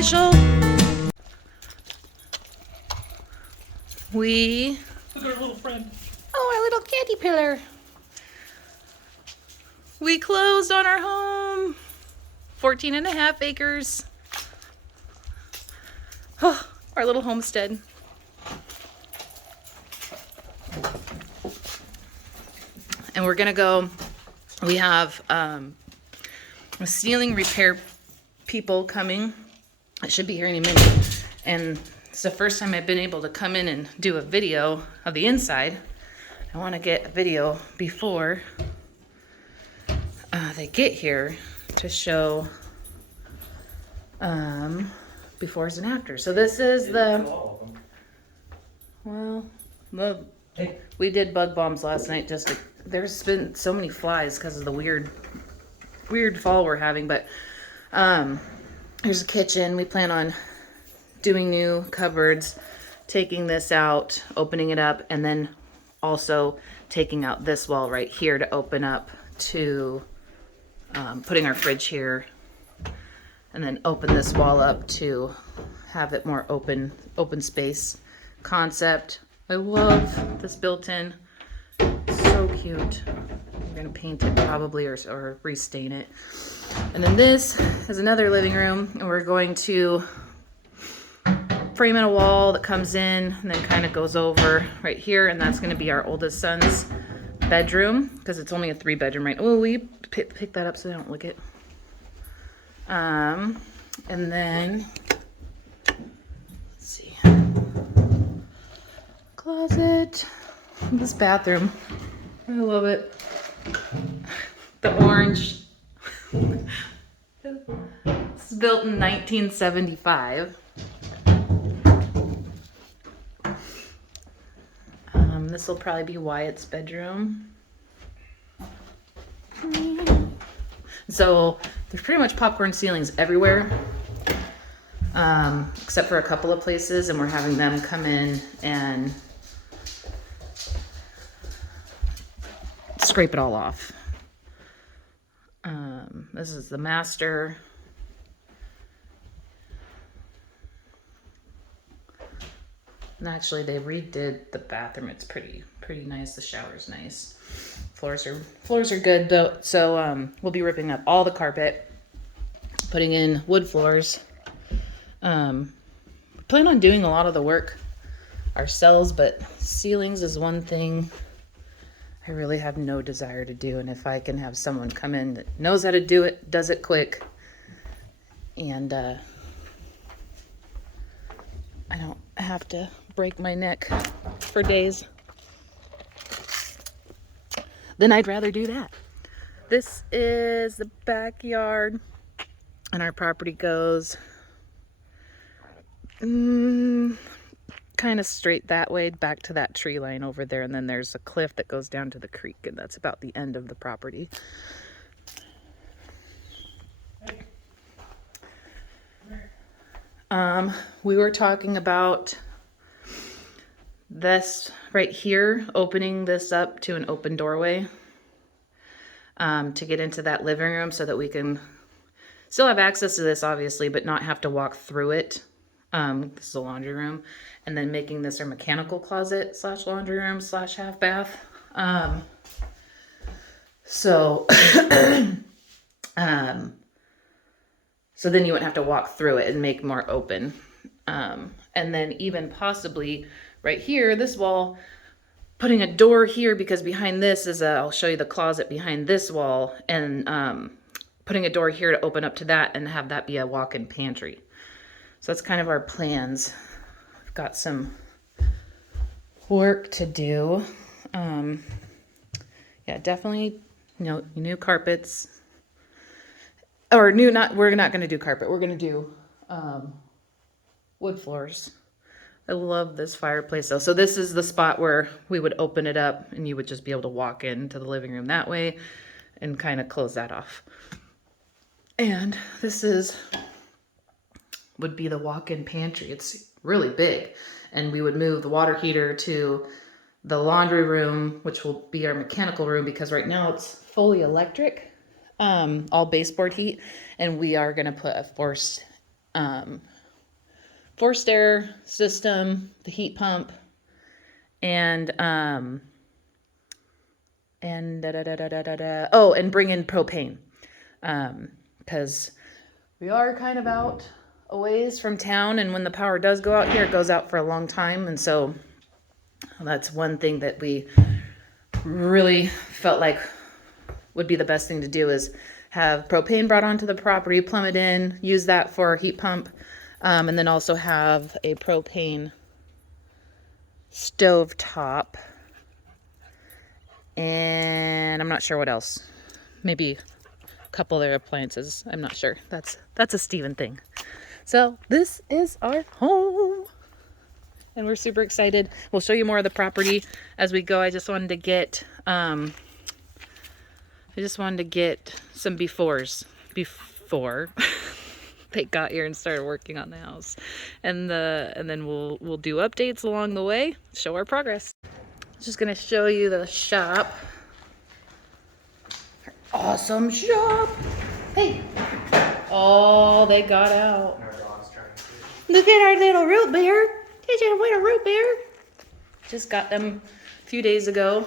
official. Look at our little friend. Oh, our little caterpillar. We closed on our home. 14.5 acres. Oh, our little homestead. And we're gonna go, we have a ceiling repair people coming. I should be here any minute. And it's the first time I've been able to come in and do a video of the inside. I want to get a video before they get here to show befores and afters. So this is we did bug bombs last night. There's been so many flies because of the weird fall we're having. But here's a kitchen. We plan on doing new cupboards, taking this out, opening it up, and then also taking out this wall right here to open up to putting our fridge here, and then open this wall up to have it more open space concept. I love this built-in, so cute. I'm gonna paint it probably or restain it. And then this is another living room, and we're going to frame in a wall that comes in and then kind of goes over right here, and that's going to be our oldest son's bedroom because it's only a 3-bedroom, right? Oh, will you pick that up so I don't lick it? And then let's see, closet. This bathroom, I love it. The orange. It's built in 1975. This will probably be Wyatt's bedroom. So there's pretty much popcorn ceilings everywhere, except for a couple of places, and we're having them come in and scrape it all off. This is the master. And actually, they redid the bathroom. It's pretty nice. The shower's nice. Floors are good though. So we'll be ripping up all the carpet, putting in wood floors. We plan on doing a lot of the work ourselves, but ceilings is one thing I really have no desire to do. And if I can have someone come in that knows how to do it, does it quick, and I don't have to break my neck for days, then I'd rather do that. This is the backyard, and our property goes kind of straight that way back to that tree line over there, and then there's a cliff that goes down to the creek, and that's about the end of the property. We were talking about this right here, opening this up to an open doorway to get into that living room so that we can still have access to this, obviously, but not have to walk through it. This is a laundry room, and then making this our mechanical closet / laundry / half bath. So then you wouldn't have to walk through it and make more open. And then even possibly right here, this wall, putting a door here, because behind this is I'll show you the closet behind this wall, and putting a door here to open up to that and have that be a walk-in pantry. So that's kind of our plans. I've got some work to do. Yeah, definitely, new carpets. Or we're not going to do carpet. We're going to do wood floors. I love this fireplace though. So this is the spot where we would open it up and you would just be able to walk into the living room that way and kind of close that off. And this would be the walk-in pantry. It's really big. And we would move the water heater to the laundry room, which will be our mechanical room, because right now it's fully electric, all baseboard heat. And we are going to put a forced forced air system, the heat pump, and and bring in propane. Because we are kind of out a ways from town, and when the power does go out here, it goes out for a long time, and so that's one thing that we really felt like would be the best thing to do is have propane brought onto the property, plumb it in, use that for our heat pump, and then also have a propane stove top, and I'm not sure what else. Maybe a couple other appliances. I'm not sure. That's a Steven thing. So this is our home, and we're super excited. We'll show you more of the property as we go. I just wanted to get some befores before they got here and started working on the house, and then we'll do updates along the way, show our progress. Just gonna show you the shop. Our awesome shop. Hey. Oh, they got out. Look at our little root beer. Did you win a root beer? Just got them a few days ago.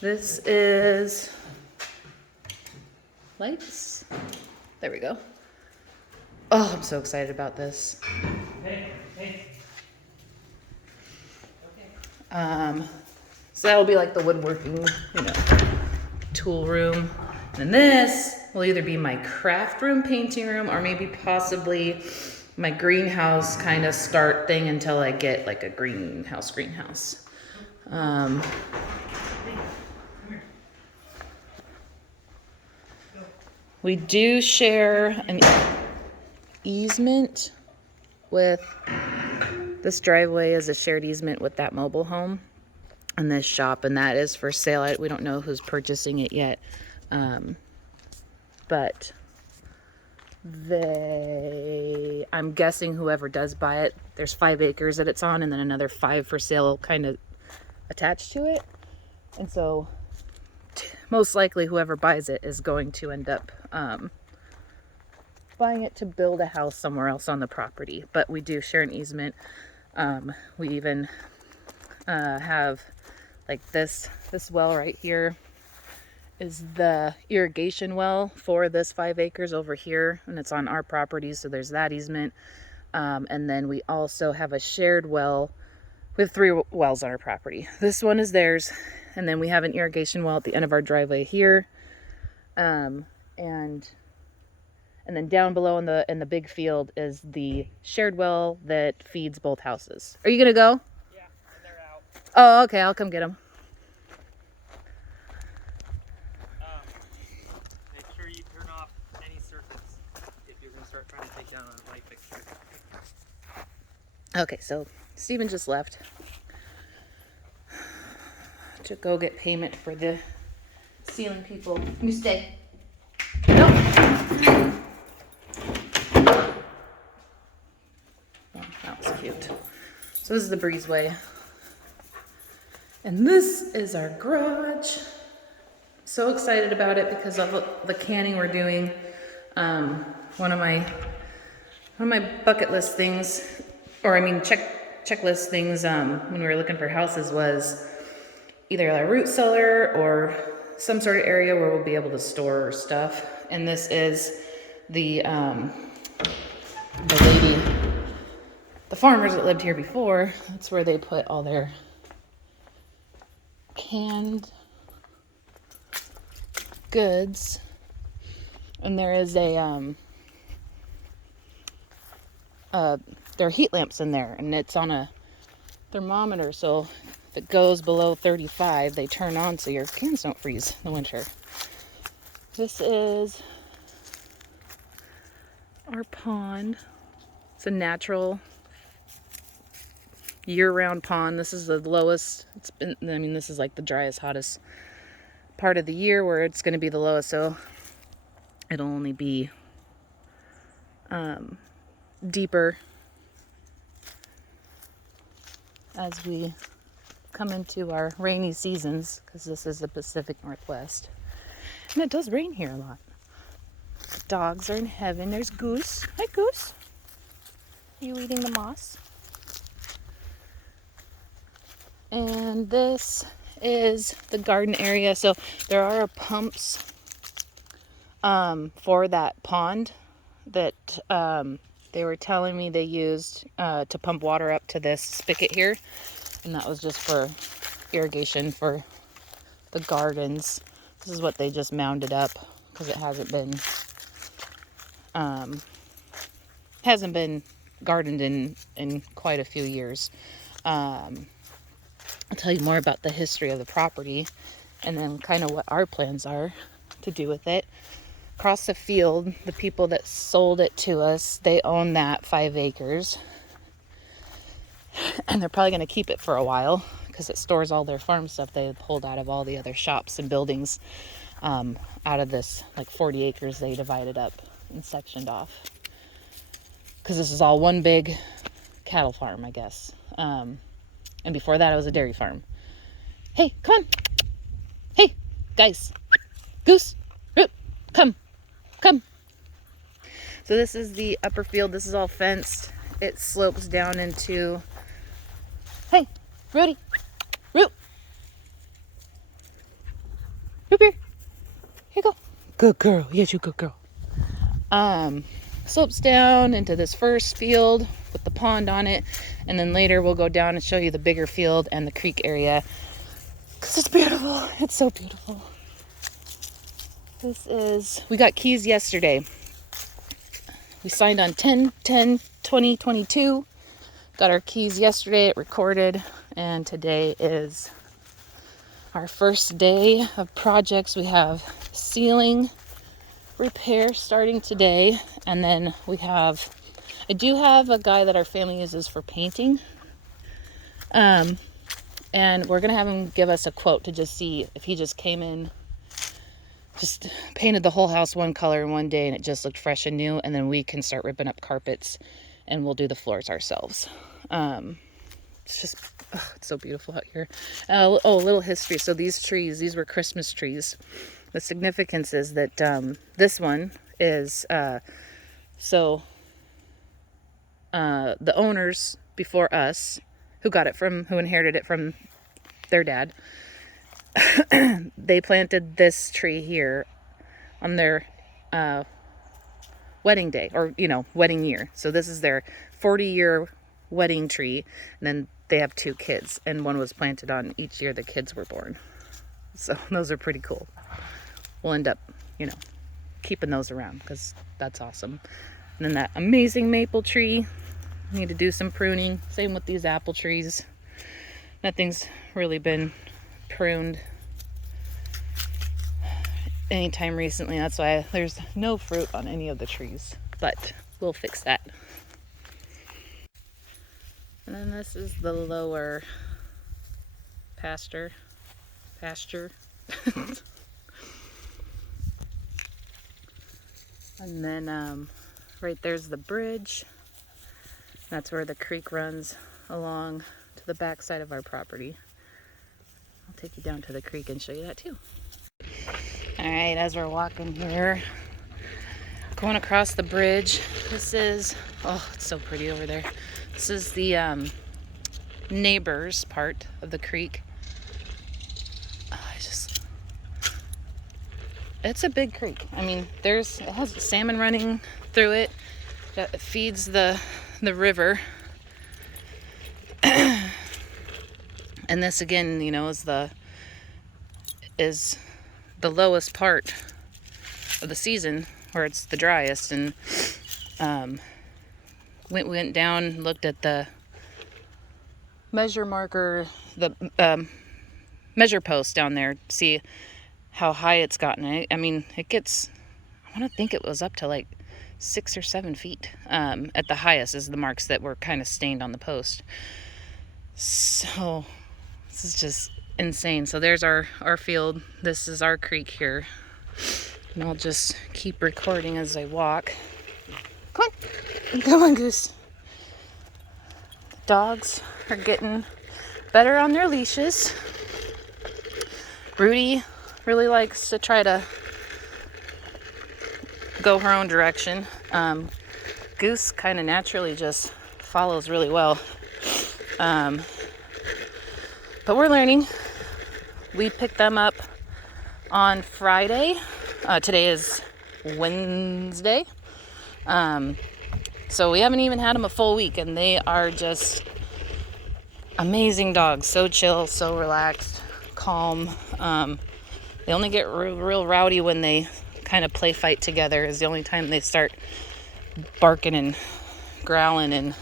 This is lights. There we go. Oh, I'm so excited about this. So that will be like the woodworking, tool room. And this will either be my craft room, painting room, or maybe possibly my greenhouse kind of start thing until I get like a greenhouse. We do share an easement with this driveway is a shared easement with that mobile home and this shop, and that is for sale. We don't know who's purchasing it yet, but I'm guessing whoever does buy it, there's 5 acres that it's on and then another 5 for sale kind of attached to it, and so most likely whoever buys it is going to end up buying it to build a house somewhere else on the property. But we do share an easement. We even have like this well right here is the irrigation well for this 5 acres over here, and it's on our property, so there's that easement. And then we also have a shared well with 3 wells on our property. This one is theirs, and then we have an irrigation well at the end of our driveway here, and then down below in the big field is the shared well that feeds both houses. Are you gonna go? Yeah, and they're out. Oh, okay, I'll come get them. Make sure you turn off any circuits if you're gonna start trying to take down a light fixture. Okay, so Steven just left to go get payment for the ceiling people. You stay. Nope. Oh, that was cute. So this is the breezeway. And this is our garage. So excited about it because of the canning we're doing. One of my bucket list things, or I mean checklist things when we were looking for houses was either a root cellar or some sort of area where we'll be able to store stuff. And this is the farmers that lived here before. That's where they put all their canned goods. And there is there are heat lamps in there, and it's on a thermometer, so if it goes below 35, they turn on so your cans don't freeze in the winter. This is our pond. It's a natural year-round pond. This is the lowest it's been. I mean, this is like the driest, hottest part of the year where it's going to be the lowest, so it'll only be deeper as we come into our rainy seasons, because this is the Pacific Northwest and it does rain here a lot. Dogs are in heaven. There's Goose. Hi, Goose. Are you eating the moss? And this is the garden area. So there are pumps for that pond that they were telling me they used to pump water up to this spigot here. And that was just for irrigation for the gardens. This is what they just mounded up because it hasn't been gardened in quite a few years. I'll tell you more about the history of the property and then kind of what our plans are to do with it. Across the field, the people that sold it to us, they own that 5 acres. And they're probably going to keep it for a while because it stores all their farm stuff they pulled out of all the other shops and buildings out of this like 40 acres they divided up and sectioned off. Because this is all one big cattle farm, I guess. And before that, it was a dairy farm. Hey, come on. Hey, guys. Goose, Root, come. So this is the upper field. This is all fenced. It slopes down into... Hey, Rudy, Root. Root beer. Here you go. Good girl. Yes, you good girl. Slopes down into this first field with the pond on it, and then later we'll go down and show you the bigger field and the creek area because it's beautiful. It's so beautiful. We got keys yesterday. We signed on 10/10/2022. Got our keys yesterday. It recorded, and today is our first day of projects. We have ceiling repair starting today, and then I do have a guy that our family uses for painting, and we're gonna have him give us a quote to just see if he just came in, just painted the whole house one color in one day and it just looked fresh and new, and then we can start ripping up carpets and we'll do the floors ourselves. It's just it's so beautiful out here. A little history. So these were Christmas trees. The significance is that this one is the owners before us who inherited it from their dad. They planted this tree here on their wedding day, or wedding year. So this is their 40-year wedding tree, and then they have 2 kids, and one was planted on each year the kids were born. So those are pretty cool. We'll end up, keeping those around because that's awesome. And then that amazing maple tree, need to do some pruning. Same with these apple trees. Nothing's really been pruned anytime recently. That's why there's no fruit on any of the trees, but we'll fix that. And then this is the lower pasture. And then right there's the bridge. That's where the creek runs along to the back side of our property. I'll take you down to the creek and show you that too. All right, as we're walking here, going across the bridge, this is, it's so pretty over there. This is the neighbors part of the creek. It's a big creek. I mean, it has salmon running through it. It feeds the river. And this again, is the lowest part of the season where it's the driest, and went down, looked at the measure marker, the measure post down there, to see how high it's gotten. I mean, I want to think it was up to like 6 or 7 feet at the highest, is the marks that were kind of stained on the post. So this is just insane. So there's our field. This is our creek here. And I'll just keep recording as I walk. Come on, Goose. The dogs are getting better on their leashes. Rudy really likes to try to go her own direction. Goose kind of naturally just follows really well. But we're learning. We picked them up on Friday. Today is Wednesday. So we haven't even had them a full week, and they are just amazing dogs. So chill, so relaxed, calm. They only get real rowdy when they kind of play fight together. Is the only time they start barking and growling and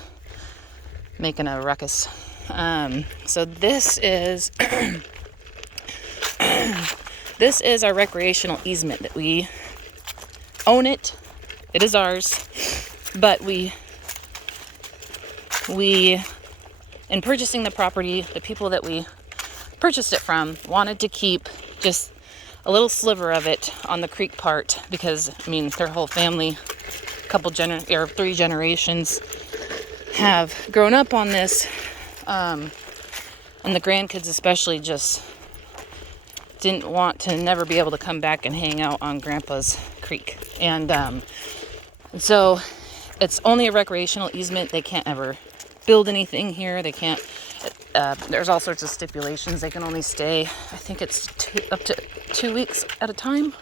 making a ruckus. So this is this is our recreational easement that we own it. It is ours, but we in purchasing the property, the people that we purchased it from wanted to keep just a little sliver of it on the creek part because, I mean, their whole family, three generations have grown up on this, and the grandkids especially just didn't want to never be able to come back and hang out on Grandpa's creek. And so it's only a recreational easement. They can't ever build anything here. They can't, there's all sorts of stipulations. They can only stay, I think it's up to 2 weeks at a time.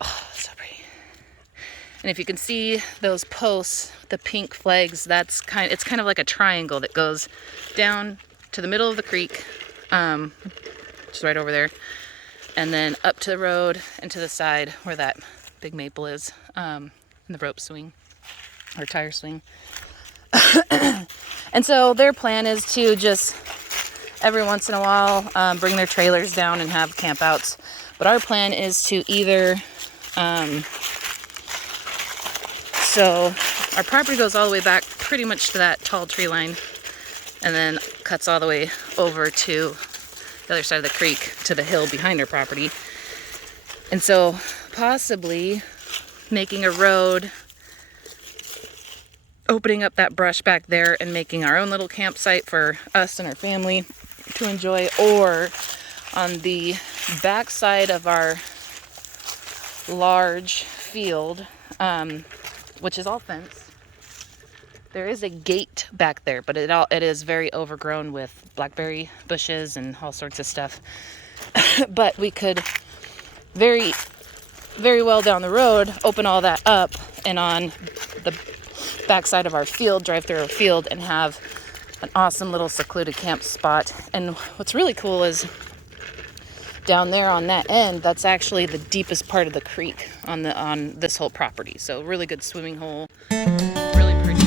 Oh, so pretty. And if you can see those posts, the pink flags, it's kind of like a triangle that goes down to the middle of the creek, which is right over there, and then up to the road and to the side where that big maple is, and the rope swing or tire swing. And so their plan is to just every once in a while bring their trailers down and have campouts. But our plan is to either so our property goes all the way back pretty much to that tall tree line and then cuts all the way over to the other side of the creek to the hill behind our property. And so possibly making a road, opening up that brush back there and making our own little campsite for us and our family to enjoy, or on the back side of our large field, which is all fenced. There is a gate back there, but it is very overgrown with blackberry bushes and all sorts of stuff. But we could very, very well down the road open all that up, and on the backside of our field, drive through our field and have an awesome little secluded camp spot. And what's really cool is down there on that end, that's actually the deepest part of the creek on this whole property. So really good swimming hole, really pretty.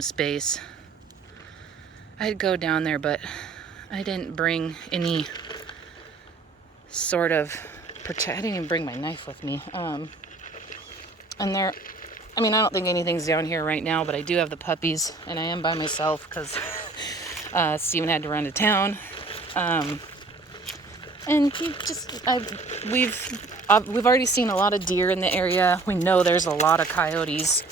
Space. I'd go down there, but I didn't bring any sort of I didn't even bring my knife with me. And there, I mean, I don't think anything's down here right now, but I do have the puppies, and I am by myself because Steven had to run to town. And we've already seen a lot of deer in the area. We know there's a lot of coyotes.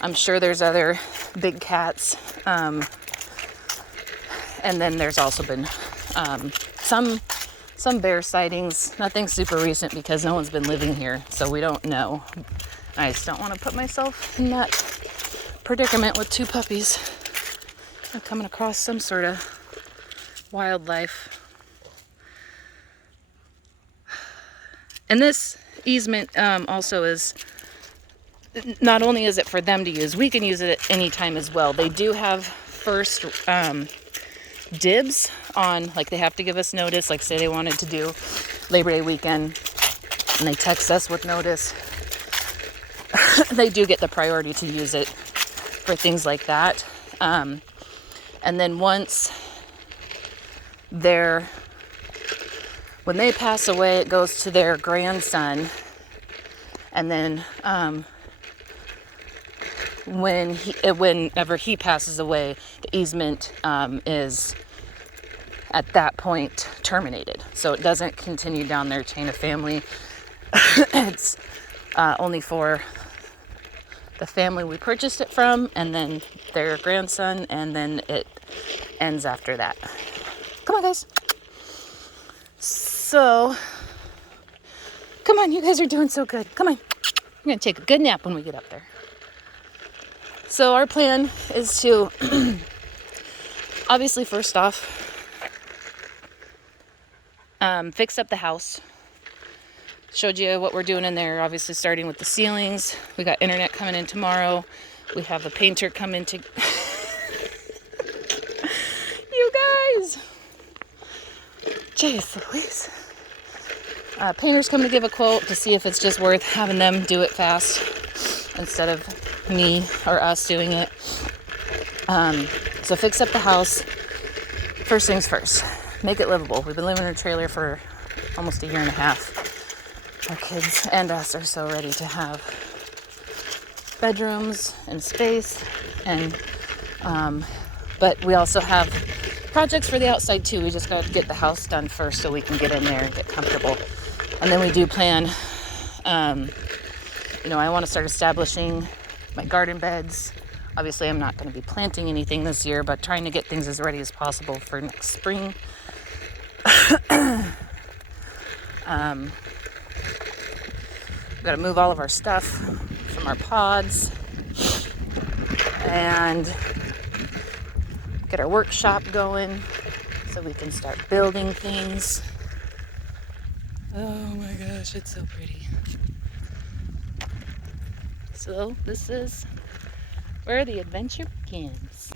I'm sure there's other big cats. And then there's also been some bear sightings. Nothing super recent because no one's been living here, so we don't know. I just don't want to put myself in that predicament with 2 puppies. I'm coming across some sort of wildlife. And this easement also is not only is it for them to use, we can use it at any time as well. They do have first dibs on, like they have to give us notice, like say they wanted to do Labor Day weekend and they text us with notice. They do get the priority to use it for things like that. And then once when they pass away, it goes to their grandson. And then whenever he passes away, the easement is at that point terminated. So it doesn't continue down their chain of family. It's only for the family we purchased it from, and then their grandson, and then it ends after that. Come on, guys. So, come on, you guys are doing so good. Come on. I'm going to take a good nap when we get up there. So our plan is to, obviously first off, fix up the house. Showed you what we're doing in there, obviously starting with the ceilings. We got internet coming in tomorrow. We have a painter coming to... You guys! Jeez Louise. Painter's coming to give a quote to see if it's just worth having them do it fast instead of me or us doing it. So fix up the house. First things first, make it livable. We've been living in a trailer for almost a year and a half. Our kids and us are so ready to have bedrooms and space, and but we also have projects for the outside too. We just got to get the house done first so we can get in there and get comfortable. And then we do plan, I want to start establishing my garden beds. Obviously, I'm not going to be planting anything this year, but trying to get things as ready as possible for next spring. We've got to move all of our stuff from our pods and get our workshop going so we can start building things. Oh my gosh, it's so pretty. So this is where the adventure begins.